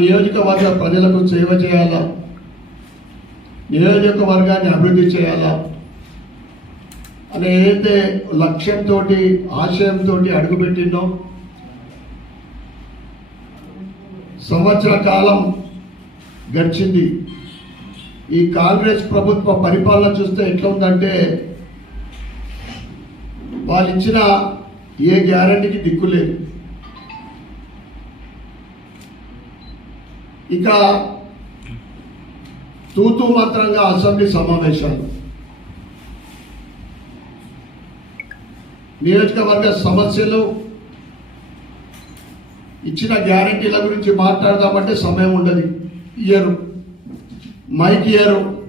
నియోజకవర్గ ప్రజలకు సేవ చేయాలా? నియోజకవర్గాన్ని అభివృద్ధి చేయాలా? అనే ఏదైతే లక్ష్యంతో ఆశయంతో అడుగుపెట్టిందో సంవత్సర కాలం గడిచింది. ఈ కాంగ్రెస్ ప్రభుత్వ పరిపాలన చూస్తే ఎట్లా ఉందంటే వాళ్ళు ఇచ్చిన ఏ గ్యారంటీకి దిక్కులేదు ఇక తూతూ మాత్రంగా అసెంబ్లీ సమావేశాలు నియోజకవర్గ సమస్యలు ఇచ్చిన గ్యారంటీల గురించి మాట్లాడదామంటే సమయం ఉండదు. ఇయరు. Mic year.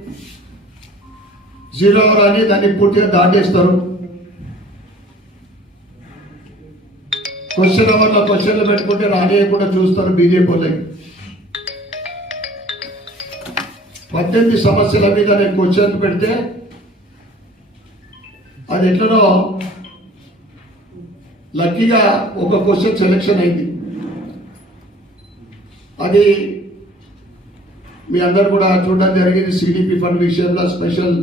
జీరో అని దాన్ని పూర్తిగా దాటేస్తారు. క్వశ్చన్ అవర్లో క్వశ్చన్లు పెట్టుకుంటే రానియకుండా చూస్తారు బీజేపీ వాళ్ళకి పద్దెనిమిది సమస్యల మీద నేను క్వశ్చన్ పెడితే అది ఎట్లనో లక్కీగా ఒక క్వశ్చన్ సెలెక్షన్ అయింది. అది మీ అందరు కూడా చూడడం జరిగింది సిడిపి ఫండ్ విషయంలో స్పెషల్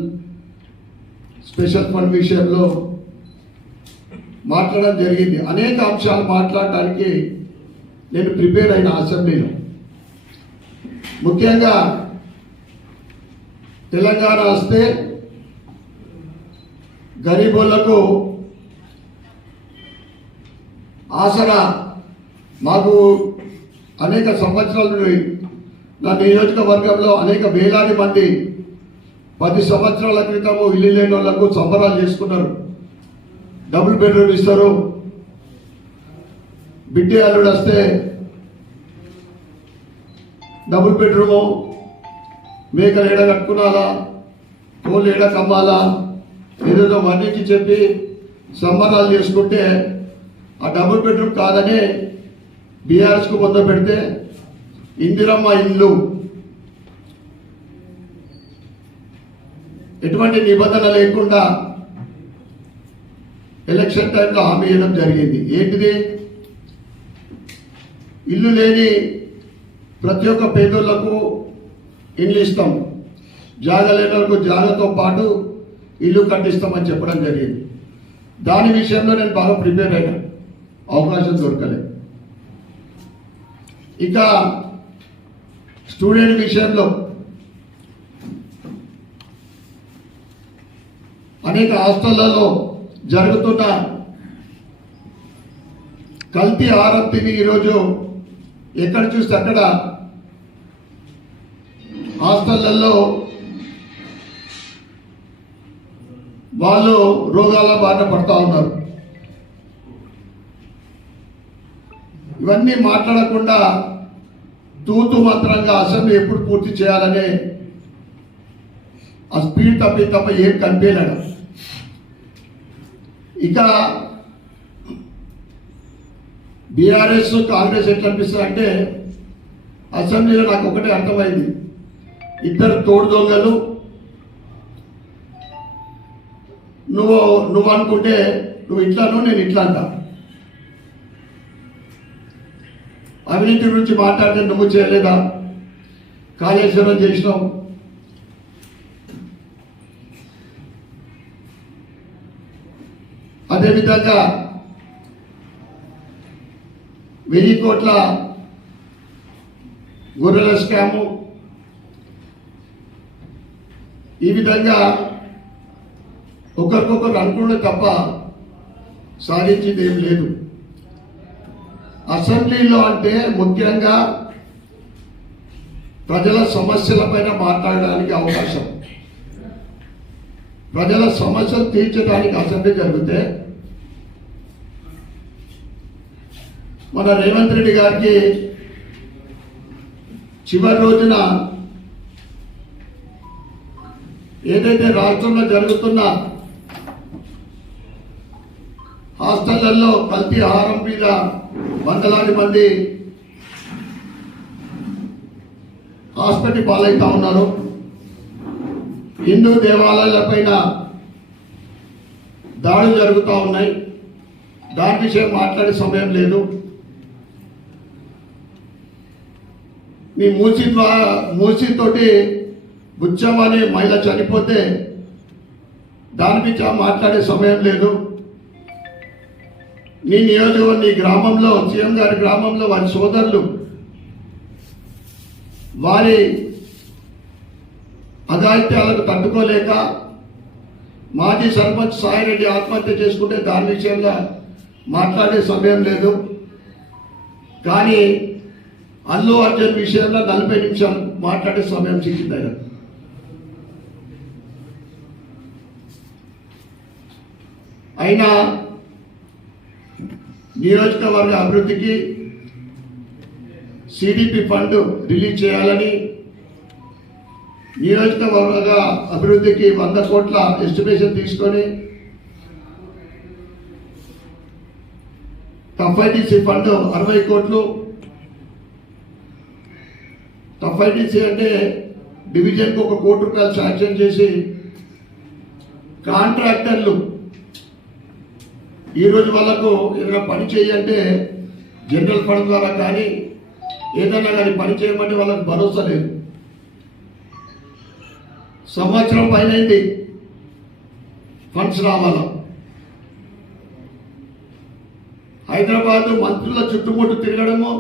స్పెషల్ ఫండ్ విషయంలో మాట్లాడడం జరిగింది. అనేక అంశాలు మాట్లాడటానికి నేను ప్రిపేర్ అయిన అసెంబ్లీలో. ముఖ్యంగా తెలంగాణ వస్తే గరీబులకు ఆసరా. మాకు అనేక సంవత్సరాల నుండి నా నియోజకవర్గంలో అనేక వేలాది మంది పది సంవత్సరాల క్రితము ఇల్లు లేని వాళ్ళకు సంబరాలు చేసుకున్నారు. డబుల్ బెడ్రూమ్ ఇస్తారు. బిడ్డే అల్లుడు వస్తే డబుల్ బెడ్రూము మేకలు ఏడ కట్టుకున్నాలా? కోళ్ళు ఏడ కమ్మాలా ఏదేదో వర్ణించి చెప్పి సంబరాలు చేసుకుంటే ఆ డబుల్ బెడ్రూమ్ కాదని బీఆర్ఎస్కు పొంద పెడితే ఇందిరమ్మ ఇల్లు. ఎటువంటి నిబంధన లేకుండా ఎలక్షన్ టైంలో హామీ ఇవ్వడం జరిగింది. ఏంటిది? ఇల్లు లేని ప్రతి ఒక్క పేదోళ్ళకు ఇల్లు ఇస్తాం జాగ లేని జాగతో పాటు ఇల్లు కట్టిస్తామని చెప్పడం జరిగింది. దాని విషయంలో నేను బాగా ప్రిపేర్ అయినా. అవకాశం దొరకలేదు ఇక స్టూడెంట్ విషయంలో అనేక హాస్టళ్ళలో జరుగుతున్న కల్తీ ఆరప్తిని ఈరోజు ఎక్కడ చూస్తే అక్కడ హాస్టళ్ళలో వాళ్ళు రోగాల బాట పడతా ఉన్నారు. ఇవన్నీ మాట్లాడకుండా తూతు మంత్రంగా అసెంబ్లీ ఎప్పుడు పూర్తి చేయాలనే ఆ స్పీడ్ తప్పి తప్ప ఏం కనిపించలేడు ఇక బీఆర్ఎస్ కాంగ్రెస్ ఎట్లా అనిపిస్తుంది అంటే అసెంబ్లీలో నాకు ఒకటే అర్థమైంది. ఇద్దరు తోడు దొంగలు. నువ్వు నువ్వు అనుకుంటే నువ్వు ఇట్లాను నేను ఇట్లా అంట. అవినీతి గురించి మాట్లాడితే నువ్వు చేయలేదా? కాళేశ్వరం చేసినావు. అదేవిధంగా వెయ్యి కోట్ల గొర్రెల స్కాము. ఈ విధంగా ఒకరికొకరు అనుకున్న తప్ప సాధించింది ఏం లేదు. అసెంబ్లీలో అంటే ముఖ్యంగా ప్రజల సమస్యలపైన మాట్లాడడానికి అవకాశం. ప్రజల సమస్యలు తీర్చడానికి అసెంబ్లీ జరిగితే మన రేవంత్ రెడ్డి గారికి చివరి రోజున ఏదైతే రాష్ట్రంలో జరుగుతున్న హాస్టళ్ళలో కల్తీ ఆహారం మీద వందలాది మంది హాస్పిటల్ పాలవుతా ఉన్నారు. హిందూ దేవాలయాలపైన దాడులు జరుగుతూ ఉన్నాయి. దాని విషయం మాట్లాడే సమయం లేదు. మీ మూసి ద్వారా మూసితోటి బుచ్చమ్మ అనే మహిళ చనిపోతే దాని మీద మాట్లాడే సమయం లేదు. నీ నియోజకవర్గం నీ గ్రామంలో సీఎం గారి గ్రామంలో వారి సోదరులు వారి అదాయిత్యాలకు తట్టుకోలేక మాజీ సర్పంచ్ సాయిరెడ్డి ఆత్మహత్య చేసుకుంటే దాని విషయంలో మాట్లాడే సమయం లేదు. కానీ అల్లు అర్జున్ విషయంలో నలభై నిమిషాలు మాట్లాడే సమయం చిక్కింది అయినా నియోజకవర్గ అభివృద్ధికి సిడిపి ఫండ్ రిలీజ్ చేయాలని నియోజకవర్గ అభివృద్ధికి వంద కోట్ల ఎస్టిమేషన్ తీసుకొని టఫ్ఐటీసీ ఫండ్ అరవై కోట్లు. టఫ్ఐటీసీ అంటే డివిజన్కి ఒక కోటి రూపాయలు శాంక్షన్ చేసి కాంట్రాక్టర్లు ఈరోజు వాళ్ళకు ఏదైనా పని చేయంటే జనరల్ ఫండ్ ద్వారా కానీ ఏదైనా కానీ పని చేయమంటే వాళ్ళకి భరోసా లేదు. సంవత్సరం పైన ఫండ్స్ రావాలా? హైదరాబాద్ మంత్రుల చుట్టుముట్టు తిరగడము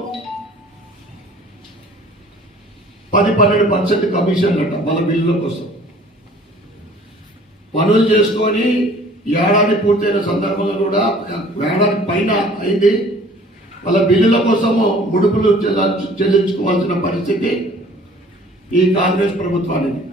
పది పన్నెండు పర్సెంట్ కమిషన్లు అంట వాళ్ళ బిల్లుల కోసం. పనులు చేసుకొని ఏడాది పూర్తయిన సందర్భంగా కూడా ఏడాది పైన అయింది. వాళ్ళ బిల్లుల కోసము ముడుపులు చెల్లించు చెల్లించుకోవాల్సిన పరిస్థితి ఈ కాంగ్రెస్ ప్రభుత్వానికి